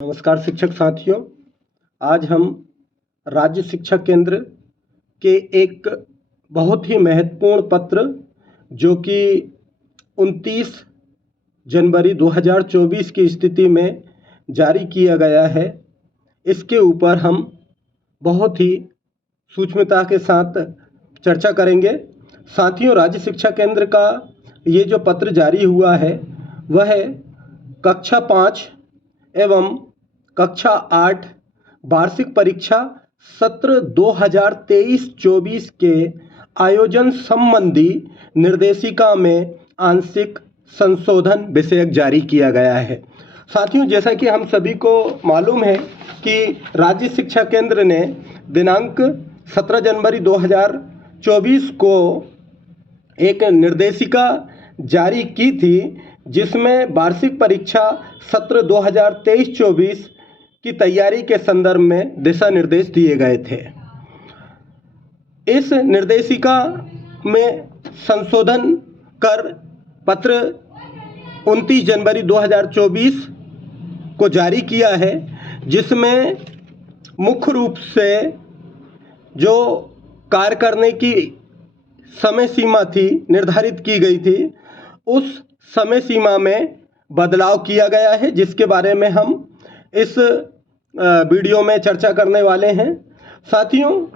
नमस्कार शिक्षक साथियों। आज हम राज्य शिक्षा केंद्र के एक बहुत ही महत्वपूर्ण पत्र जो कि 29 जनवरी 2024 की स्थिति में जारी किया गया है, इसके ऊपर हम बहुत ही सूक्ष्मता के साथ चर्चा करेंगे। साथियों, राज्य शिक्षा केंद्र का ये जो पत्र जारी हुआ है वह कक्षा 5 एवं कक्षा 8 वार्षिक परीक्षा सत्र 2023-24 के आयोजन संबंधी निर्देशिका में आंशिक संशोधन विषयक जारी किया गया है। साथियों, जैसा कि हम सभी को मालूम है कि राज्य शिक्षा केंद्र ने दिनांक 17 जनवरी 2024 को एक निर्देशिका जारी की थी, जिसमें वार्षिक परीक्षा सत्र 2023-24 की तैयारी के संदर्भ में दिशा निर्देश दिए गए थे। इस निर्देशिका में संशोधन कर पत्र 29 जनवरी 2024 को जारी किया है, जिसमें मुख्य रूप से जो कार्य करने की समय सीमा थी निर्धारित की गई थी, उस समय सीमा में बदलाव किया गया है, जिसके बारे में हम इस वीडियो में चर्चा करने वाले हैं। साथियों,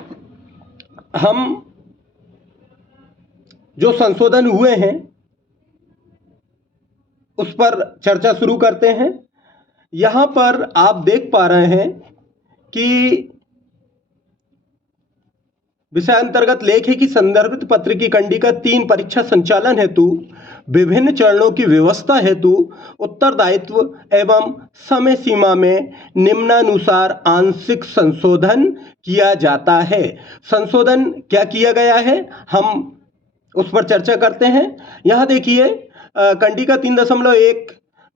हम जो संशोधन हुए हैं उस पर चर्चा शुरू करते हैं। यहाँ पर आप देख पा रहे हैं कि विषय अंतर्गत लेख है कि संदर्भित पत्र की कंडिका 3 परीक्षा संचालन हेतु विभिन्न चरणों की व्यवस्था हेतु उत्तरदायित्व एवं समय सीमा में निम्नानुसार आंशिक संशोधन किया जाता है। संशोधन क्या किया गया है, हम उस पर चर्चा करते हैं। यहाँ देखिए, कंडिका 3.1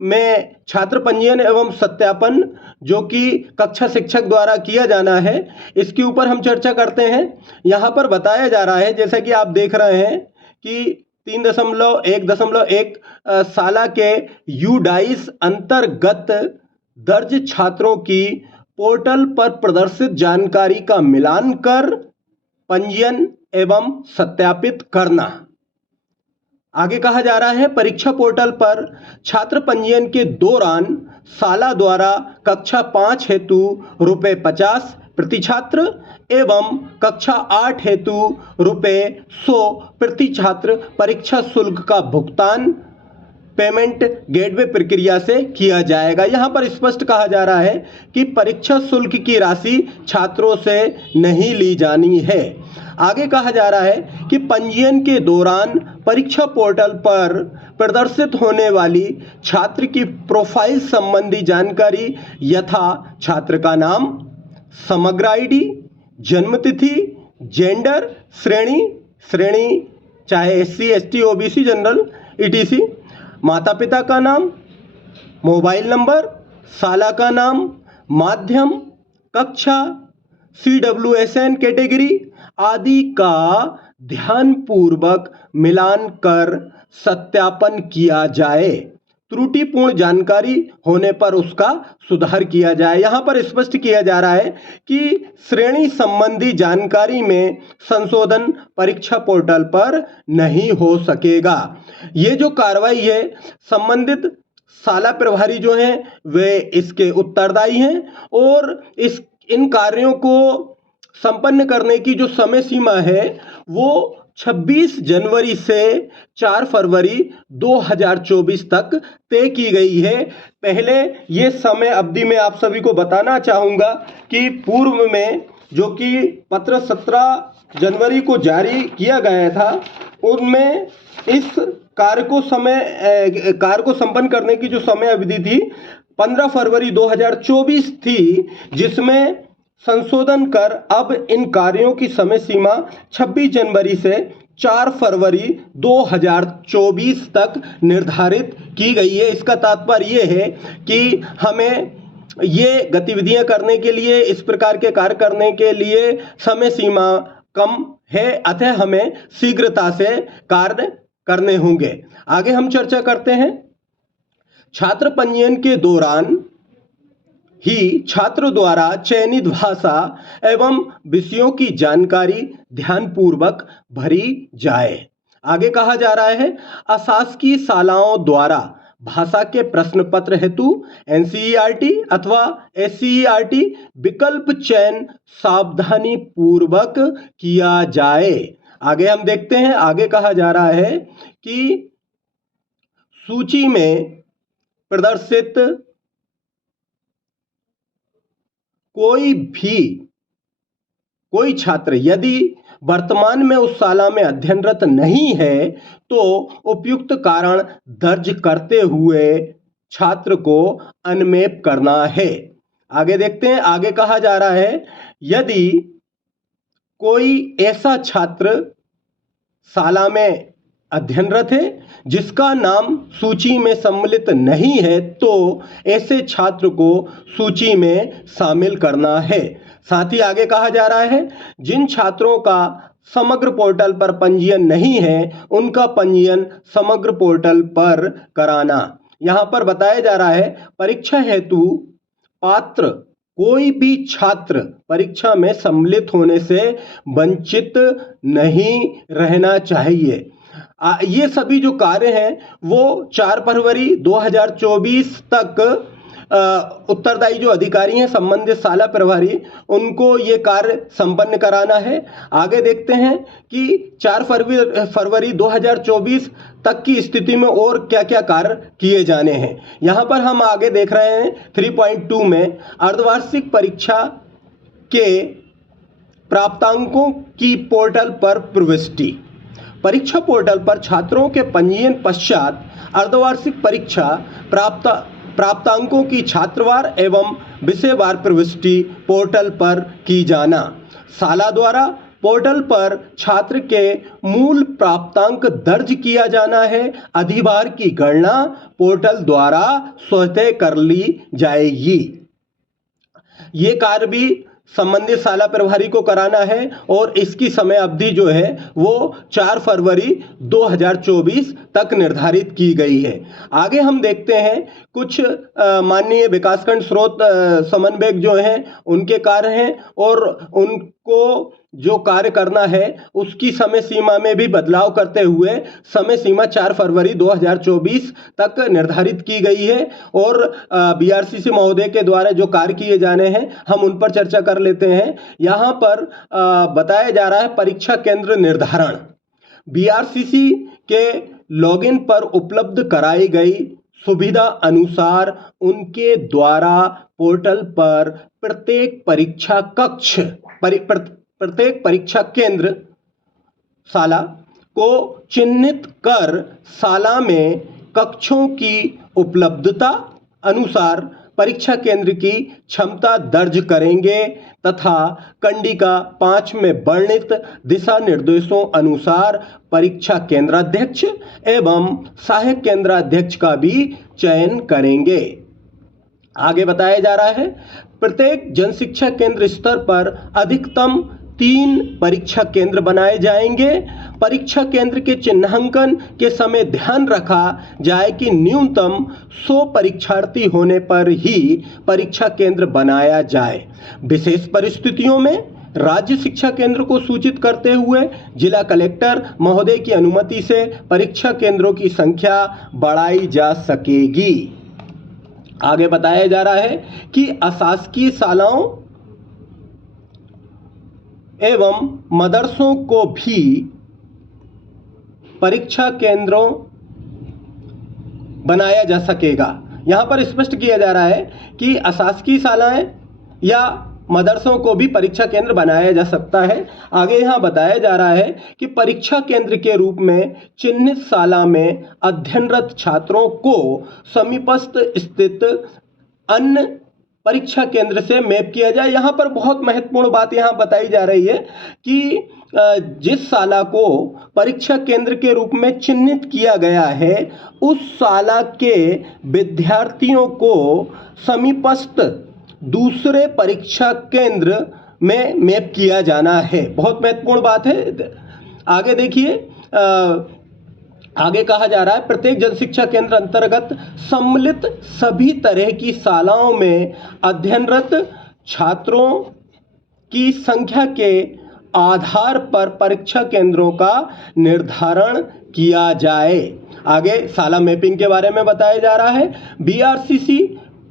में छात्र पंजीयन एवं सत्यापन जो कि कक्षा शिक्षक द्वारा किया जाना है, इसके ऊपर हम चर्चा करते हैं। यहाँ पर बताया जा रहा है, जैसा कि आप देख रहे हैं कि 3.1.1 साला के यूडाइस अंतर्गत दर्ज छात्रों की पोर्टल पर प्रदर्शित जानकारी का मिलान कर पंजीयन एवं सत्यापित करना। आगे कहा जा रहा है, परीक्षा पोर्टल पर छात्र पंजीयन के दौरान साला द्वारा कक्षा 5 हेतु ₹50 प्रति छात्र एवं कक्षा 8 हेतु ₹100 प्रति छात्र परीक्षा शुल्क का भुगतान पेमेंट गेटवे प्रक्रिया से किया जाएगा। यहाँ पर स्पष्ट कहा जा रहा है कि परीक्षा शुल्क की राशि छात्रों से नहीं ली जानी है। आगे कहा जा रहा है कि पंजीयन के दौरान परीक्षा पोर्टल पर प्रदर्शित होने वाली छात्र की प्रोफाइल संबंधी जानकारी यथा छात्र का नाम, समग्र आईडी, जन्मतिथि, जेंडर, श्रेणी चाहे SC, ST, OBC, general, ETC, माता पिता का नाम, मोबाइल नंबर, साला का नाम, माध्यम, कक्षा, CWSN कैटेगरी आदि का ध्यानपूर्वक मिलान कर सत्यापन किया जाए। त्रुटिपूर्ण जानकारी होने पर उसका सुधार किया जाए। यहाँ पर स्पष्ट किया जा रहा है कि श्रेणी संबंधी जानकारी में संशोधन परीक्षा पोर्टल पर नहीं हो सकेगा। ये जो कार्रवाई है, संबंधित साला प्रभारी जो हैं वे इसके उत्तरदायी हैं और इन कार्यों को संपन्न करने की जो समय सीमा है वो 26 जनवरी से 4 फरवरी 2024 तक तय की गई है। पहले ये समय अवधि में आप सभी को बताना चाहूँगा कि पूर्व में जो कि पत्र 17 जनवरी को जारी किया गया था, उनमें इस कार्य को संपन्न करने की जो समय अवधि थी 15 फरवरी 2024 थी, जिसमें संशोधन कर अब इन कार्यों की समय सीमा 26 जनवरी से 4 फरवरी 2024 तक निर्धारित की गई है। इसका तात्पर्य ये है कि हमें ये गतिविधियां करने के लिए, इस प्रकार के कार्य करने के लिए समय सीमा कम है, अतः हमें शीघ्रता से कार्य करने होंगे। आगे हम चर्चा करते हैं। छात्र पंजीयन के दौरान ही छात्र द्वारा चयनित भाषा एवं विषयों की जानकारी ध्यानपूर्वक भरी जाए। आगे कहा जा रहा है, अशासकीय शालाओं द्वारा भाषा के प्रश्न पत्र हेतु एनसीईआरटी अथवा एससीईआरटी विकल्प चयन सावधानी पूर्वक किया जाए। आगे हम देखते हैं, आगे कहा जा रहा है कि सूची में प्रदर्शित कोई छात्र यदि वर्तमान में उस शाला में अध्ययनरत नहीं है तो उपयुक्त कारण दर्ज करते हुए छात्र को अनमैप करना है। आगे देखते हैं, आगे कहा जा रहा है, यदि कोई ऐसा छात्र शाला में अध्ययनरत है जिसका नाम सूची में सम्मिलित नहीं है तो ऐसे छात्र को सूची में शामिल करना है। साथ ही आगे कहा जा रहा है, जिन छात्रों का समग्र पोर्टल पर पंजीयन नहीं है उनका पंजीयन समग्र पोर्टल पर कराना। यहाँ पर बताया जा रहा है, परीक्षा हेतु पात्र कोई भी छात्र परीक्षा में सम्मिलित होने से वंचित नहीं रहना चाहिए। ये सभी जो कार्य हैं वो 4 फरवरी 2024 तक उत्तरदायी जो अधिकारी हैं संबंधित शाला प्रभारी उनको ये कार्य संपन्न कराना है। आगे देखते हैं कि 4 फरवरी 2024 तक की स्थिति में और क्या क्या कार्य किए जाने हैं। यहाँ पर हम आगे देख रहे हैं 3.2 में अर्धवार्षिक परीक्षा के प्राप्तांकों की पोर्टल पर प्रविष्टि। परीक्षा पोर्टल पर छात्रों के पंजीयन पश्चात अर्धवार्षिक परीक्षा प्राप्तांकों की छात्रवार एवं विषयवार प्रविष्टि पोर्टल पर की जाना। शाला द्वारा पोर्टल पर छात्र के मूल प्राप्तांक दर्ज किया जाना है। अधिभार की गणना पोर्टल द्वारा स्वतः कर ली जाएगी। ये कार्य भी संबंधित शाला प्रभारी को कराना है और इसकी समय अवधि जो है वो 4 फरवरी 2024 तक निर्धारित की गई है। आगे हम देखते हैं कुछ माननीय विकासखंड स्रोत समन्वयक जो हैं उनके कार्य हैं और उनको जो कार्य करना है उसकी समय सीमा में भी बदलाव करते हुए समय सीमा 4 फरवरी 2024 तक निर्धारित की गई है और बीआरसीसी महोदय के द्वारा जो कार्य किए जाने हैं हम उन पर चर्चा कर लेते हैं। यहाँ पर बताया जा रहा है, परीक्षा केंद्र निर्धारण बीआरसीसी के लॉगिन पर उपलब्ध कराई गई सुविधा अनुसार उनके द्वारा पोर्टल पर प्रत्येक परीक्षा केंद्र शाला को चिन्हित कर शाला में कक्षों की उपलब्धता अनुसार परीक्षा केंद्र की क्षमता दर्ज करेंगे तथा कंडिका 5 में वर्णित दिशा निर्देशों अनुसार परीक्षा केंद्राध्यक्ष एवं सहायक केंद्राध्यक्ष का भी चयन करेंगे। आगे बताया जा रहा है, प्रत्येक जनशिक्षा केंद्र स्तर पर अधिकतम 3 परीक्षा केंद्र बनाए जाएंगे। परीक्षा केंद्र के चिन्हांकन के समय ध्यान रखा जाए कि न्यूनतम 100 परीक्षार्थी होने पर ही परीक्षा केंद्र बनाया जाए। विशेष परिस्थितियों में राज्य शिक्षा केंद्र को सूचित करते हुए जिला कलेक्टर महोदय की अनुमति से परीक्षा केंद्रों की संख्या बढ़ाई जा सकेगी। आगे बताया जा रहा है कि अशासकीय शालाओं एवं मदरसों को भी परीक्षा केंद्रों बनाया जा सकेगा। यहाँ पर स्पष्ट किया जा रहा है कि अशासकीय शालाएं या मदरसों को भी परीक्षा केंद्र बनाया जा सकता है। आगे यहाँ बताया जा रहा है कि परीक्षा केंद्र के रूप में चिन्हित शाला में अध्ययनरत छात्रों को समीपस्थ स्थित अन्य परीक्षा केंद्र से मैप किया जाए। यहाँ पर बहुत महत्वपूर्ण बात यहाँ बताई जा रही है कि जिस शाला को परीक्षा केंद्र के रूप में चिन्हित किया गया है उस शाला के विद्यार्थियों को समीपस्थ दूसरे परीक्षा केंद्र में मैप किया जाना है। बहुत महत्वपूर्ण बात है। आगे देखिए, आगे कहा जा रहा है प्रत्येक जन शिक्षा केंद्र अंतर्गत सम्मिलित सभी तरह की शालाओं में अध्ययनरत छात्रों की संख्या के आधार पर परीक्षा केंद्रों का निर्धारण किया जाए। आगे शाला मैपिंग के बारे में बताया जा रहा है। बीआरसीसी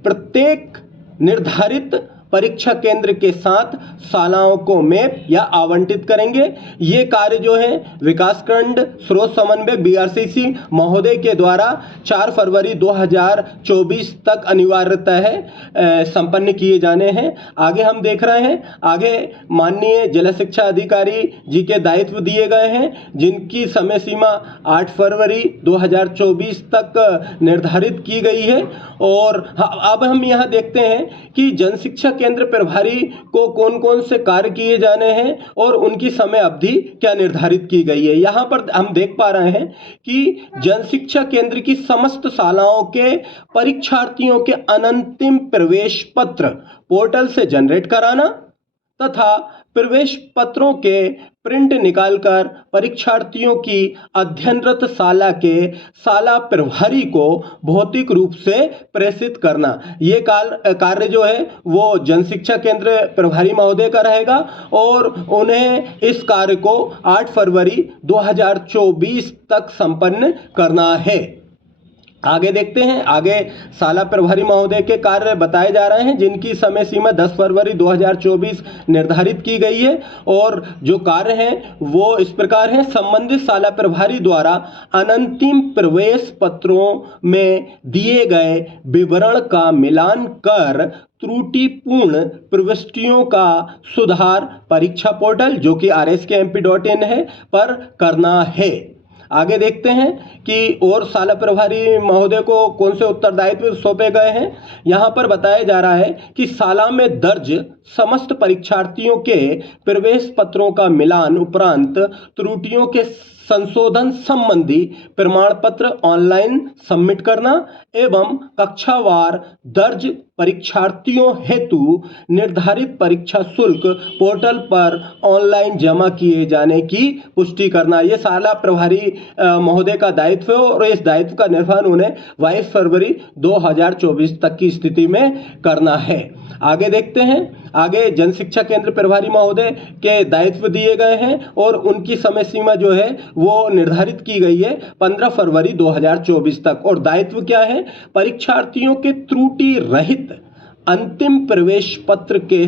प्रत्येक निर्धारित परीक्षा केंद्र के साथ शालाओं को मैप या आवंटित करेंगे। ये कार्य जो है विकासखंड स्रोत समन्वयक बीआरसीसी महोदय के द्वारा 4 फरवरी 2024 तक अनिवार्यता है संपन्न किए जाने हैं। आगे हम देख रहे हैं, आगे माननीय जिला शिक्षा अधिकारी जी के दायित्व दिए गए हैं, जिनकी समय सीमा 8 फरवरी 2024 तक निर्धारित की गई है। और अब हम यहाँ देखते हैं कि जन शिक्षा केंद्र प्रभारी को कौन कौन से कार्य किए जाने हैं और उनकी समय अवधि क्या निर्धारित की गई है। यहाँ पर हम देख पा रहे हैं कि जन शिक्षा केंद्र की समस्त शालाओं के परीक्षार्थियों के अनंतिम प्रवेश पत्र पोर्टल से जनरेट कराना तथा प्रवेश पत्रों के प्रिंट निकालकर परीक्षार्थियों की अध्ययनरत शाला के शाला प्रभारी को भौतिक रूप से प्रेषित करना। ये कार्य जो है वो जन शिक्षा केंद्र प्रभारी महोदय का रहेगा और उन्हें इस कार्य को 8 फरवरी 2024 तक संपन्न करना है। आगे देखते हैं, आगे शाला प्रभारी महोदय के कार्य बताए जा रहे हैं, जिनकी समय सीमा 10 फरवरी 2024 निर्धारित की गई है। और जो कार्य हैं वो इस प्रकार हैं। संबंधित शाला प्रभारी द्वारा अनंतिम प्रवेश पत्रों में दिए गए विवरण का मिलान कर त्रुटिपूर्ण प्रविष्टियों का सुधार परीक्षा पोर्टल जो कि rskmp.in है पर करना है। आगे देखते हैं कि और शाला प्रभारी महोदय को कौन से उत्तरदायित्व सौंपे गए हैं। यहाँ पर बताया जा रहा है कि शाला में दर्ज समस्त परीक्षार्थियों के प्रवेश पत्रों का मिलान उपरांत त्रुटियों के संशोधन संबंधी प्रमाण पत्र ऑनलाइन सबमिट करना एवं कक्षावार दर्ज परीक्षार्थियों हेतु निर्धारित परीक्षा शुल्क पोर्टल पर ऑनलाइन जमा किए जाने की पुष्टि करना। ये शाला प्रभारी महोदय का दायित्व है और इस दायित्व का निर्वहन उन्हें 22 फरवरी 2024 तक की स्थिति में करना है। आगे देखते हैं, आगे जन शिक्षा केंद्र प्रभारी महोदय के दायित्व दिए गए हैं और उनकी समय सीमा जो है वो निर्धारित की गई है 15 फरवरी 2024 तक। और दायित्व क्या है? परीक्षार्थियों के त्रुटि रहित अंतिम प्रवेश पत्र के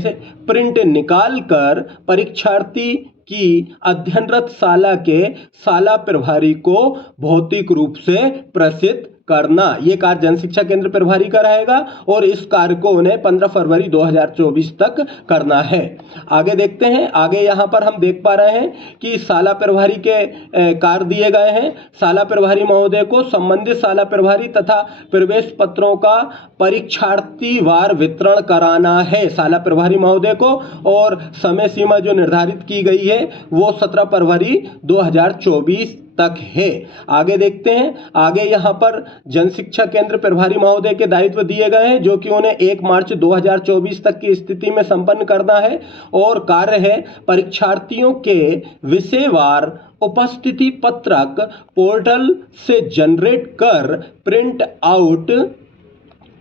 प्रिंट निकालकर परीक्षार्थी की अध्ययनरत शाला के शाला प्रभारी को भौतिक रूप से प्रेषित करना। ये कार्य जन शिक्षा केंद्र प्रभारी का रहेगा और इस कार्य को उन्हें 15 फरवरी 2024 तक करना है। आगे देखते हैं, आगे यहाँ पर हम देख पा रहे हैं कि शाला प्रभारी के कार्य दिए गए हैं। शाला प्रभारी महोदय को संबंधित शाला प्रभारी तथा प्रवेश पत्रों का परीक्षार्थी वार वितरण कराना है शाला प्रभारी महोदय को और समय सीमा जो निर्धारित की गई है वो 17 फरवरी 2024 तक है। आगे देखते हैं, आगे यहाँ पर जन शिक्षा केंद्र प्रभारी महोदय के दायित्व दिए गए हैं जो कि उन्हें 1 मार्च 2024 तक की स्थिति में संपन्न करना है। और कार्य है परीक्षार्थियों के विषयवार उपस्थिति पत्रक पोर्टल से जनरेट कर प्रिंट आउट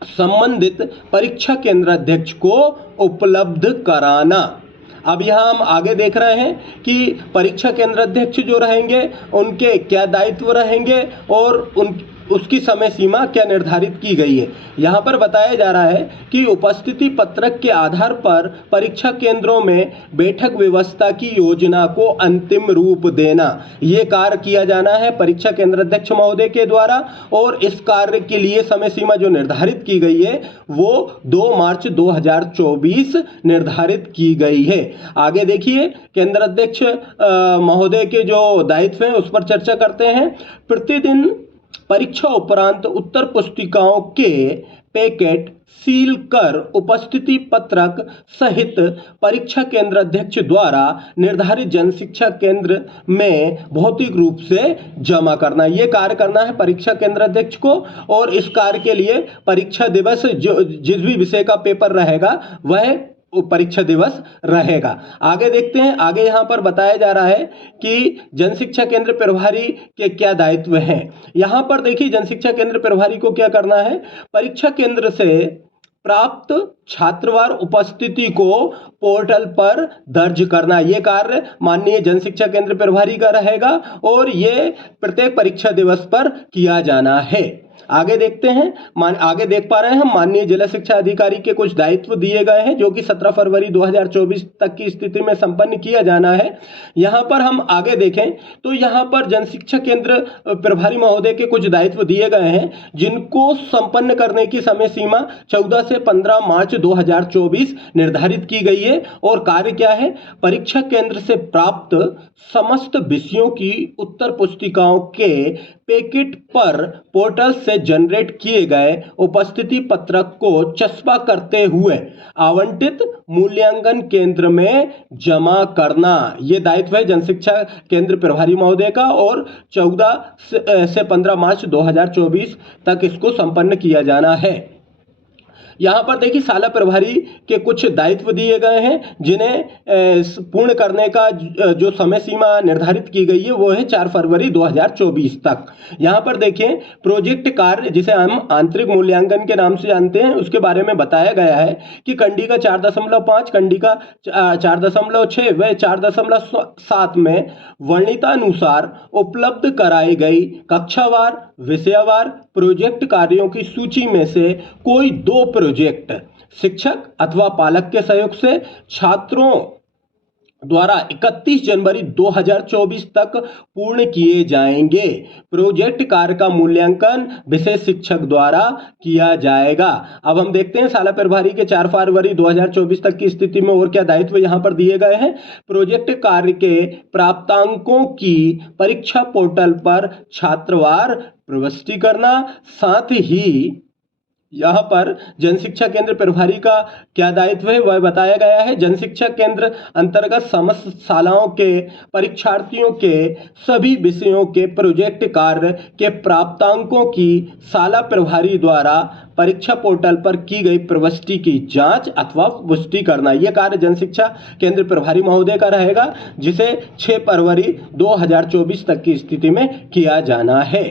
संबंधित परीक्षा केंद्र अध्यक्ष को उपलब्ध कराना। अब यहाँ हम आगे देख रहे हैं कि परीक्षा केंद्र अध्यक्ष जो रहेंगे उनके क्या दायित्व रहेंगे और उसकी समय सीमा क्या निर्धारित की गई है। यहाँ पर बताया जा रहा है कि उपस्थिति पत्रक के आधार पर परीक्षा केंद्रों में बैठक व्यवस्था की योजना को अंतिम रूप देना। ये कार्य किया जाना है परीक्षा केंद्र अध्यक्ष महोदय के द्वारा और इस कार्य के लिए समय सीमा जो निर्धारित की गई है वो 2 मार्च 2024 निर्धारित की गई है। आगे देखिए, केंद्र अध्यक्ष महोदय के जो दायित्व हैं उस पर चर्चा करते हैं। प्रतिदिन परीक्षा उपरांत उत्तर पुस्तिकाओं के पैकेट सील कर उपस्थिति पत्रक सहित परीक्षा केंद्र अध्यक्ष द्वारा निर्धारित जन शिक्षा केंद्र में भौतिक रूप से जमा करना। ये कार्य करना है परीक्षा केंद्र अध्यक्ष को और इस कार्य के लिए परीक्षा दिवस जो जिस भी विषय का पेपर रहेगा वह परीक्षा दिवस रहेगा। आगे देखते हैं, आगे यहाँ पर बताया जा रहा है कि जनशिक्षा केंद्र प्रभारी के क्या दायित्व हैं। यहाँ पर देखिए जनशिक्षा केंद्र प्रभारी को क्या करना है, परीक्षा केंद्र से प्राप्त छात्रवार उपस्थिति को पोर्टल पर दर्ज करना, ये कार्य माननीय जनशिक्षा केंद्र प्रभारी का रहेगा और ये प्रत्येक परीक्षा दिवस पर किया जाना है। आगे देखते हैं, आगे देख पा रहे हैं हम माननीय जिला शिक्षा अधिकारी के कुछ दायित्व दिए गए हैं जो कि 17 फरवरी 2024 तक की स्थिति में संपन्न किया जाना है। यहाँ पर हम आगे देखें तो यहाँ पर जनशिक्षा केंद्र प्रभारी महोदय के कुछ दायित्व दिए गए हैं जिनको संपन्न करने की समय सीमा 14 से 15 मार्च 2024 निर्धारित की गई है। और कार्य क्या है, परीक्षा केंद्र से प्राप्त समस्त विषयों की उत्तर पुस्तिकाओं के पैकेट पर पोर्टल से जनरेट किए गए उपस्थिति पत्रक को चस्पा करते हुए आवंटित मूल्यांकन केंद्र में जमा करना, ये दायित्व है जनशिक्षा केंद्र प्रभारी महोदय का और 14 से 15 मार्च 2024 तक इसको संपन्न किया जाना है। यहाँ पर देखिए शाला प्रभारी के कुछ दायित्व दिए गए हैं जिन्हें पूर्ण करने का जो समय सीमा निर्धारित की गई है वो है 4 फरवरी 2024 तक। यहाँ पर देखें प्रोजेक्ट कार्य जिसे हम आंतरिक मूल्यांकन के नाम से जानते हैं उसके बारे में बताया गया है कि कंडिका 4.5, कंडिका 4.6 व 4.7 में वर्णितानुसार उपलब्ध कराई गई कक्षावार विषयवार प्रोजेक्ट कार्यों की सूची में से कोई 2 प्रोजेक्ट शिक्षक अथवा पालक के सहयोग से छात्रों द्वारा 31 जनवरी 2024 तक पूर्ण किए जाएंगे। प्रोजेक्ट कार्य का मूल्यांकन विषय शिक्षक द्वारा किया जाएगा। अब हम देखते हैं शाला प्रभारी के 4 फरवरी 2024 तक की स्थिति में और क्या दायित्व यहाँ पर दिए गए हैं। प्रोजेक्ट कार्य के प्राप्तांकों की परीक्षा पोर्टल पर छात्रवार प्रविष्टि करना, साथ ही यहाँ पर जनशिक्षा केंद्र प्रभारी का क्या दायित्व है वह बताया गया है। जनशिक्षा केंद्र अंतर्गत समस्त शालाओं के परीक्षार्थियों के सभी विषयों के प्रोजेक्ट कार्य के प्राप्तांकों की शाला प्रभारी द्वारा परीक्षा पोर्टल पर की गई प्रविष्टि की जांच अथवा पुष्टि करना, यह कार्य जनशिक्षा केंद्र प्रभारी महोदय का रहेगा जिसे 6 फरवरी 2024 तक की स्थिति में किया जाना है।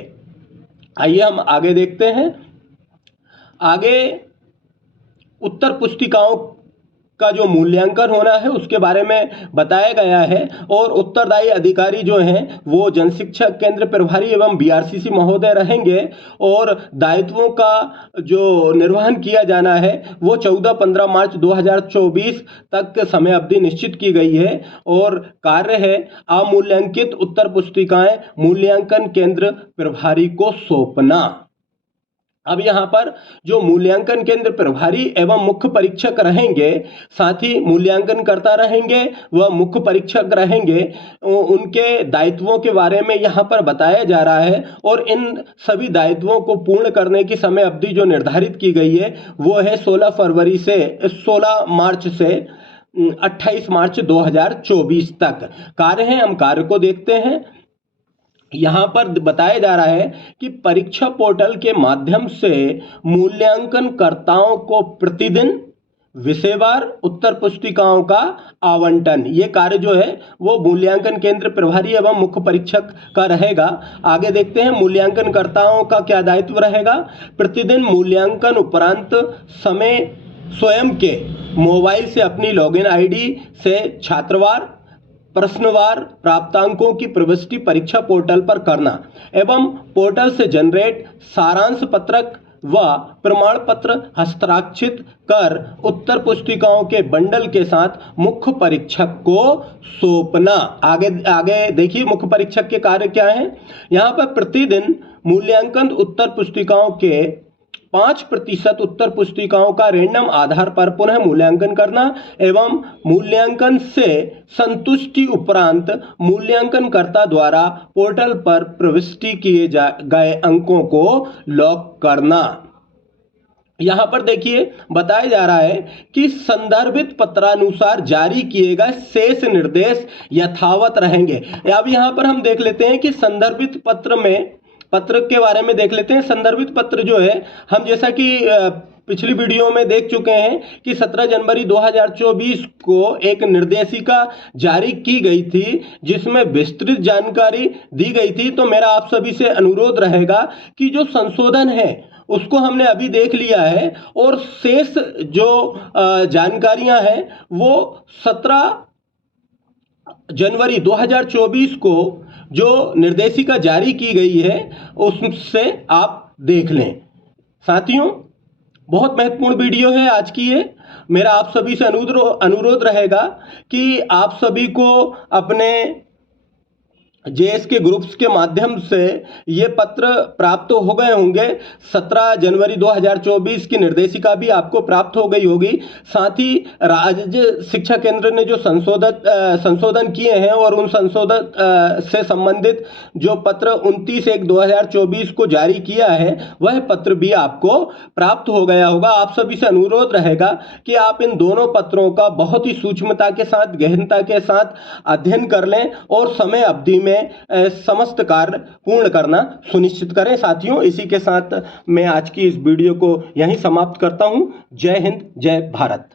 आइए हम आगे देखते हैं। आगे उत्तर पुस्तिकाओं का जो मूल्यांकन होना है उसके बारे में बताया गया है और उत्तरदायी अधिकारी जो हैं वो जनशिक्षा केंद्र प्रभारी एवं बीआरसीसी महोदय रहेंगे और दायित्वों का जो निर्वहन किया जाना है वो 14-15 मार्च 2024 तक समय अवधि निश्चित की गई है और कार्य है अमूल्यांकित उत्तर पुस्तिकाएं मूल्यांकन केंद्र प्रभारी को सौंपना। अब यहाँ पर जो मूल्यांकन केंद्र प्रभारी एवं मुख्य परीक्षक रहेंगे, साथ ही मूल्यांकनकर्ता रहेंगे व मुख्य परीक्षक रहेंगे, उनके दायित्वों के बारे में यहाँ पर बताया जा रहा है और इन सभी दायित्वों को पूर्ण करने की समय अवधि जो निर्धारित की गई है वो है 16 मार्च से 28 मार्च 2024 तक। कार्य है, हम कार्य को देखते हैं। यहाँ पर बताया जा रहा है कि परीक्षा पोर्टल के माध्यम से मूल्यांकनकर्ताओं को प्रतिदिन विषयवार उत्तर पुस्तिकाओं का आवंटन, ये कार्य जो है वो मूल्यांकन केंद्र प्रभारी एवं मुख्य परीक्षक का रहेगा। आगे देखते हैं मूल्यांकनकर्ताओं का क्या दायित्व रहेगा। प्रतिदिन मूल्यांकन उपरांत समय स्वयं के मोबाइल से अपनी लॉगिन आईडी से छात्रवार प्रश्नवार प्राप्तांकों की प्रविष्टि परीक्षा पोर्टल पर करना एवं पोर्टल से जनरेट सारांश पत्रक व प्रमाण पत्र हस्ताक्षरित कर उत्तर पुस्तिकाओं के बंडल के साथ मुख्य परीक्षक को सौंपना। आगे देखिए मुख्य परीक्षक के कार्य क्या हैं। यहाँ पर प्रतिदिन मूल्यांकन उत्तर पुस्तिकाओं के 5% उत्तर पुस्तिकाओं का रैंडम आधार पर पुनः मूल्यांकन करना एवं मूल्यांकन से संतुष्टि उपरांत मूल्यांकनकर्ता द्वारा पोर्टल पर प्रविष्टि किए गए अंकों को लॉक करना। यहाँ पर देखिए बताया जा रहा है कि संदर्भित पत्रानुसार जारी किए गए शेष निर्देश यथावत रहेंगे। अब यहाँ पर हम देख लेते हैं कि संदर्भित पत्र के बारे में देख लेते हैं। संदर्भित पत्र जो है हम जैसा कि पिछली वीडियो में देख चुके हैं कि 17 जनवरी 2024 को एक निर्देशिका जारी की गई थी जिसमें विस्तृत जानकारी दी गई थी। तो मेरा आप सभी से अनुरोध रहेगा कि जो संशोधन है उसको हमने अभी देख लिया है और शेष जो जानकारियां हैं वो 17 जनवरी 2024 को जो निर्देशिका जारी की गई है उससे आप देख लें। साथियों, बहुत महत्वपूर्ण वीडियो है आज की ये। मेरा आप सभी से अनुरोध रहेगा कि आप सभी को अपने जेएस के ग्रुप्स के माध्यम से ये पत्र प्राप्त हो गए होंगे। 17 जनवरी 2024 की निर्देशिका भी आपको प्राप्त हो गई होगी। साथ ही राज्य शिक्षा केंद्र ने जो संशोधन किए हैं और उन संशोधन से संबंधित जो पत्र 29/1/2024 को जारी किया है वह पत्र भी आपको प्राप्त हो गया होगा। आप सभी से अनुरोध रहेगा कि आप इन दोनों पत्रों का बहुत ही सूक्ष्मता के साथ, गहनता के साथ अध्ययन कर लें और समय अवधि में समस्त कार्य पूर्ण करना सुनिश्चित करें। साथियों, इसी के साथ मैं आज की इस वीडियो को यहीं समाप्त करता हूं। जय हिंद, जय भारत।